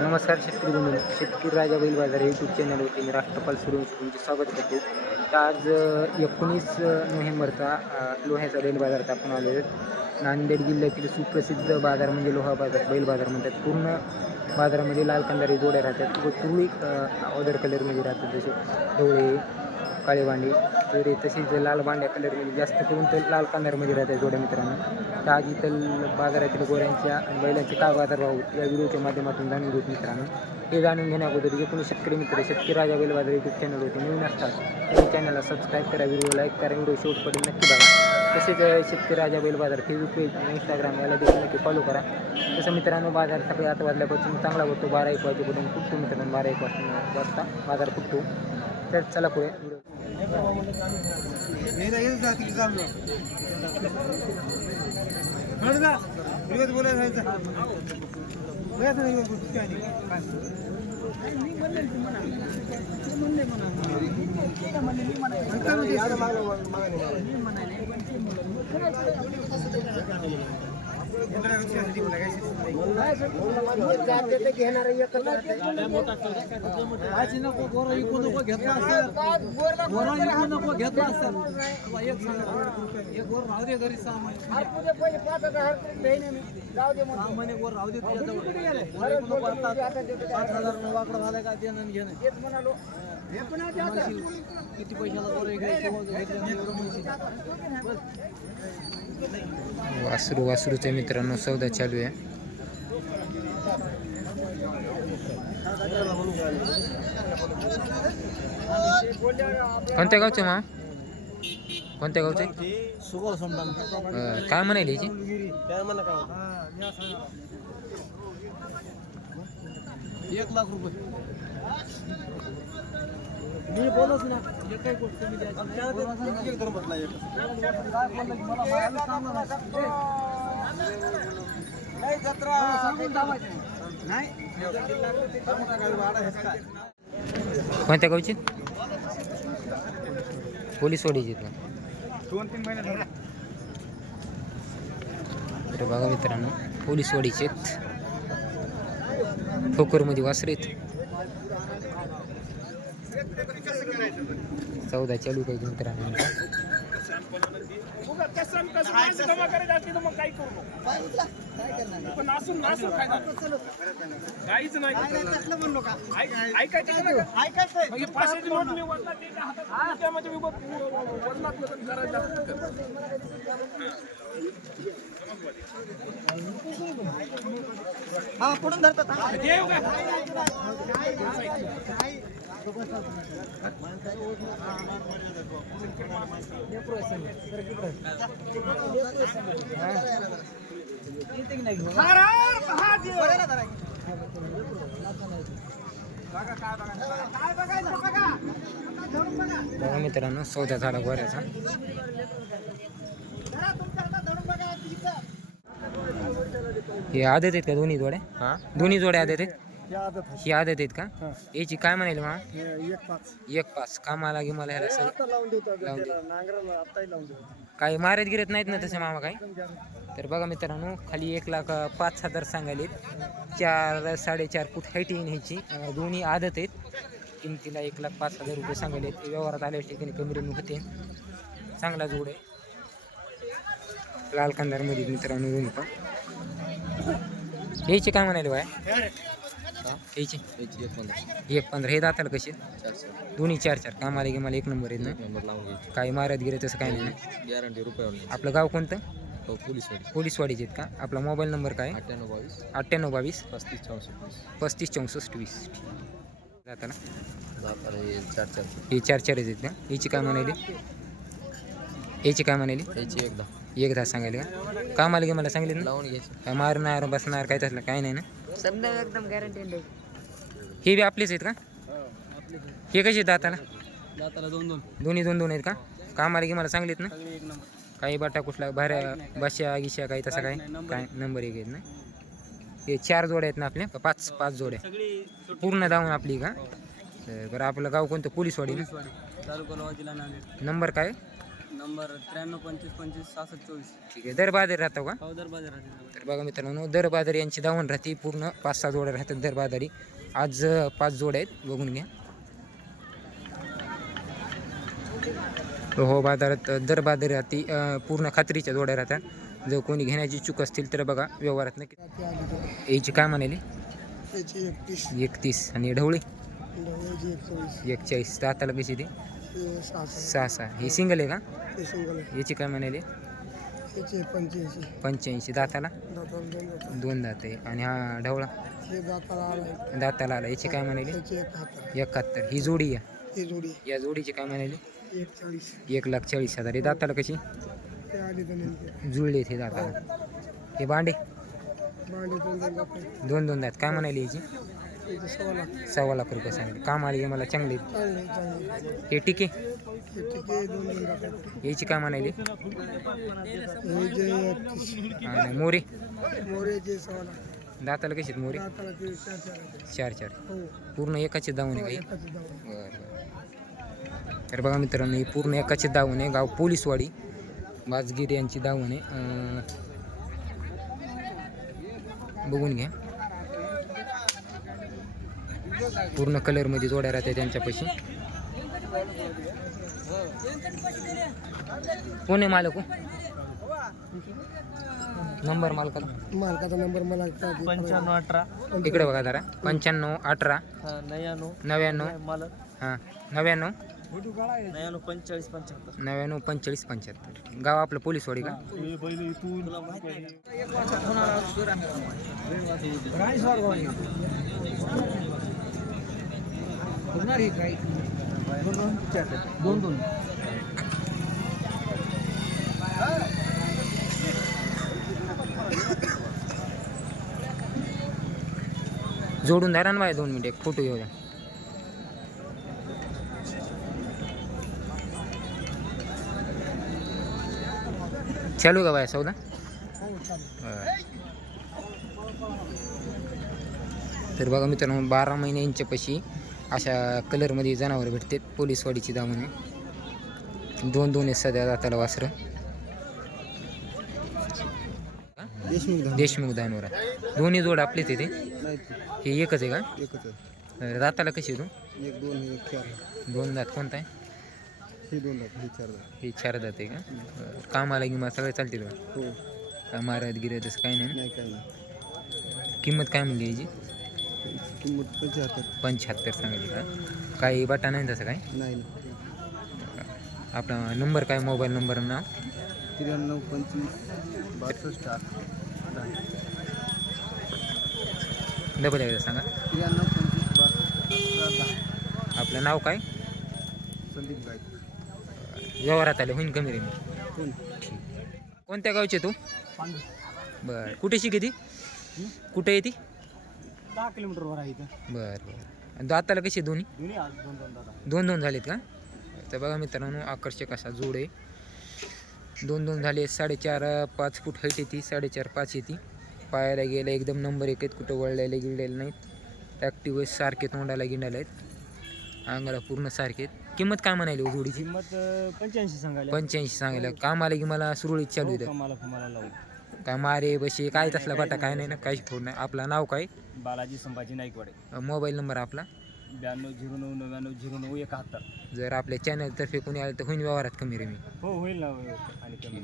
नमस्कार शेतकरी बंधू शेतकरी राजा बैल बाजार यूट्यूब चॅनलवरती मी राष्ट्रपाल सूर्यवंशी तुमचे स्वागत करतो. तर आज एकोणीस नोव्हेंबरचा लोह्याचा बैल बाजारात आपण आलो आहोत नांदेड जिल्ह्यातील सुप्रसिद्ध बाजार म्हणजे लोहा बाजार बैल बाजार म्हणतात. पूर्ण बाजारामध्ये लाल कंदारी जोड्या राहतात. व पूर्वी ऑदर कलरमध्ये राहतात जसे ढवळे काळेवांडी तर तसेच लाल भांड्या कलरमध्ये जास्त करून तर लाल कांदारमध्ये राहतात जोड्या मित्रांनो. तर आज इथं बाजारातील गोऱ्यांच्या आणि बैलांचे काय बाजारभाव या व्हिडिओच्या माध्यमातून जाणून घेत मित्रांनो. हे जाणून घेण्याअगोदर जे कोणी शेतकरी मित्र शेतकरी राजा बैल बाजार यूट्यूब चॅनल होते नवीन असतात त्या चॅनलला सबस्क्राईब करा व्हिडिओ लाईक करा व्हिडिओ शेवटपर्यंत नक्की बघा. तसेच शेतकरी राजा बैल बाजार फेसबुक पेज आणि इंस्टाग्राम याला देखील नक्की फॉलो करा. तसं मित्रांनो बाजार सकाळी आठ वाजल्यापासून चांगला होतो बारा एक वाजेपर्यंत फुटतो मित्रांनो बारा एक वाजता वाजता बाजार फुटतो. तर चला पुढे లేదా ఏదో సార్ ఎగ్జామ్లో నడుదా ఇరవై పోలేదు లేదు గుర్తుకాని మళ్ళీ మన आजी नको गोरा इकू नको घेतला असेल गोरा इकू नको घेतला असेल एक सांगा एक गोर राहू दे घरी सहा महिने सहा महिने गोर राहू दे पाच हजार वाकडं झालं का देणं घेणं किती पैशाला गोरा घ्यायचे वासरू वासरूचे मित्रांनो सौदा चालू आहे. कोणत्या गावचे मा? कोणत्या गावचे? सुगोर काय म्हणायला याची? एक लाख रुपये. मी बोलच ना एक काही गोष्ट द्यायची नाही. नाही. कोणत्या गावची? पोलीस वाडीची का दोन तीन महिने तर बघा मित्रांनो पोलीस वाडीचे ठोकरमध्ये वासरेत चौदा चालू काही मित्रांनो काहीच नाही ऐकायचं नाही? म्हणजे पाचशेची नोट मी वजनात त्याच्या हातात त्यामध्ये मी वजनात वजन तर. हा पुढून धरतात हा. का? नाही जरा. बघा मित्रांनो सौदा झाला गोऱ्याचा. हे आदत आहेत का दोन्ही जोड्या? दोन्ही जोड्या आदत आहेत? ही आदत आहेत का? याची काय म्हणाल मा एक पाच. कामाला गी मला ह्याला सगळं लावून देतो काही मारत गिरत नाहीत ना तसे मामा काही? तर बघा मित्रांनो खाली एक लाख पाच हजार सांगायलेत चार साडेचार फूट हाईट येईन ह्याची. दोन्ही आदत आहेत. किमतीला एक लाख पाच हजार रुपये सांगायलेत व्यवहारात आल्या ठिकाणी कमी रेणू होते. चांगला जोड आहे. लाल कंदारमध्ये मित्रांनो दोन्ही पण यायचे काय म्हणाले बाय? यायचे एक पंधरा. हे दाताला कसे? दोन्ही चार चार. कामाला गे मला एक नंबर आहेत ना? काही मारत गिरे तसं काही नाही ना? गॅरंटी रुपयावर आपलं गाव कोणतं? हो पोलीस वाडी पोलीसवाडीचे आहेत का? आपला मोबाईल नंबर काय? अठ्ठ्याण्णव बावीस. अठ्ठ्याण्णव बावीस. पस्तीस चौसष्ट वीस. पस्तीस चौसष्ट वीस. जाताना? जाताना हे चार चार. हे चार चार आहेत का याची काय म्हणाली? याची काय म्हणाली? याची एकदा. एक दहा सांगायला का? कामाला गे मला सांगले ना? लावून घ्यायची. काय मारणार बसणार काय तसलं काय नाही ना? समजा एकदम गॅरंटी हे बी आपलेच आहेत का? हे कसे आहेत दाताला? दाताला दोन दोन. दोन्ही दोन दोन आहेत का? कामाला गे मला सांगलेत ना एक नंबर काही बाटा कुठला बाहेर बशा गिशा काही तसा काय? काय नंबर एक आहेत ना? हे चार जोड्या आहेत ना आपल्या? का पाच पाच जोड्या? सगळी पूर्ण धावून आपली का? तर बरं आपलं गाव कोणतं? पोलीसवाडी ना? तालुका लोहा जिल्हा नांदेड. नंबर काय? नंबर त्र्याण्णव पंचवीस पंचवीस सहासष्ट चोवीस. ठीक आहे. दर बाजारी राहतो का? अवदर बाजार तर बघा मित्रांनो दर बाजारी यांची धावण राहते. पूर्ण पाच सहा जोड्या राहतात दर बाजारी. आज अं, पाच जोड्या आहेत. बघून घ्या. हो बाजारात अं, दर बाजारी राहते. अं, पूर्ण खात्रीच्या जोड्या राहतात. जर कोणी घेण्याची चूक असतील तर बघा व्यवहारात नक्की याची काय म्हणाली? त्याची एकतीस. एकतीस. आणि ढवळी? ढवळ्याची एकचाळीस. एकचाळीस. दाताला कशी ती हे सहा सहा. ही सिंगल आहे का? हे सिंगल याची काय म्हणाली? पंच्याऐंशी. पंच्याऐंशी. दाताला? दाताला दोन दाता दोन दात आहे. आणि हा ढवळा? हे दाताला आला याची काय म्हणाली? एकाहत्तर. ही जोडी आहे. ही जोडी. या जोडीची काय म्हणाली? एक चाळीस. एक लाख चाळीस हजार. हे दाताला कशी? ते आली तर नेमके. जुळले ते दाताला. हे. भांडे? भांडे दोन दोन दाखवे दोन दोन दात. काय म्हणाली याची? सव्वा लाख रुपये सांगितले. काम आली मला चांगले. हे टिके ठीक आहे? याची काय म्हणाली आणि मोरे? दाताला कशी आहेत मोरे? चार चार. पूर्ण एकाचे दावून आहे काही बरं. तर बघा मित्रांनो ही पूर्ण एकाचे दावून आहे. गाव पोलीसवाडी. वाजगिरी यांची दावण आहे. बघून घ्या. पूर्ण कलरमध्ये जोड्या राहते त्यांच्यापाशी. कोण आहे मालक हो? नंबर मालकाला मालकाचा नंबर मला पंच्याण्णव अठरा. इकडे बघा जरा. पंच्याण्णव अठरा. नव्याण्णव. नव्याण्णव. मला हां नव्याण्णव. नव्याण्णव पंचेचाळीस पंच्याहत्तर. नव्याण्णव पंचेचाळीस पंच्याहत्तर. गाव आपलं पोलीसवाडी का? दोन दोन जोडून धरा ना बाय दोन मिनिटे फोटो घेऊ द्या चालू का बाय सौदा? तर बघा मित्रांनो बारा महिन्यांच्या पशी अशा कलरमध्ये जनावर भेटते. पोलीसवाडीची दामने दोन दोन आहेत सध्या दाताला वासरं. देशमुख दानोरा दोन्ही जोड आपले तिथे हे? एकच आहे का? दाताला कशी तू? दोन दात कोणता आहे? हे चार दात. आहे का. कामाला किंवा सगळे चालतील का? हो. मारत गिरत असं काही नाही नाही काय नाही? किंमत काय म्हणली याची किंमत पंच्याहत्तर पंच्याहत्तर सांगितली का? काही बटा नाही तसं काय नाही आपला नंबर काय? मोबाईल नंबर नाव? त्र्याण्णव पंचवीस बासष्ट आठ डबल एकदा सांगा. त्र्याण्णव पंचवीस बासष्ट आपलं नाव काय? संदीप गायक व्यवहारात आले होईन कमी रे मी कोण कोणत्या गावचे तू? बरं. कुठे शिकती कुठे येते दहा किलोमीटरवर आहे इथं. बरं बरं. आणि दाताला आहे दोन्ही? दोन्ही आज दोन दोन दादा दोन दोन झालेत का? तर बघा मित्रांनो आकर्षक असा जोड आहे. दोन दोन झाले साडेचार पाच फूट हाईट येते साडेचार पाच येते. पायाला गेला एकदम नंबर एक आहेत कुठं वळलेले गिळलेले नाहीत. ॲक्टिव्ह आहेत सारखे तोंडाला गिंडाला आहेत. अंगाला पूर्ण सारखे आहेत. किंमत काय म्हणाली हो जोडीची? किंमत पंच्याऐंशी सांगायला. पंच्याऐंशी सांगायला. काम आलं की मला सुरळीत चालू कमाला फमाला लावून काय मारे बसे काय तसला बाटा काय नाही ना काहीच फोड नाही. आपलं नाव काय? बालाजी संभाजी नाईकवाडे. मोबाईल नंबर आपला? ब्याण्णव झिरो नऊ नव्याण्णव झिरो नऊ एकाहत्तर. जर आपल्या चॅनलतर्फे कोणी आलं तर होईन व्यवहारात कमी रे मी हो होईल ना आणि कमी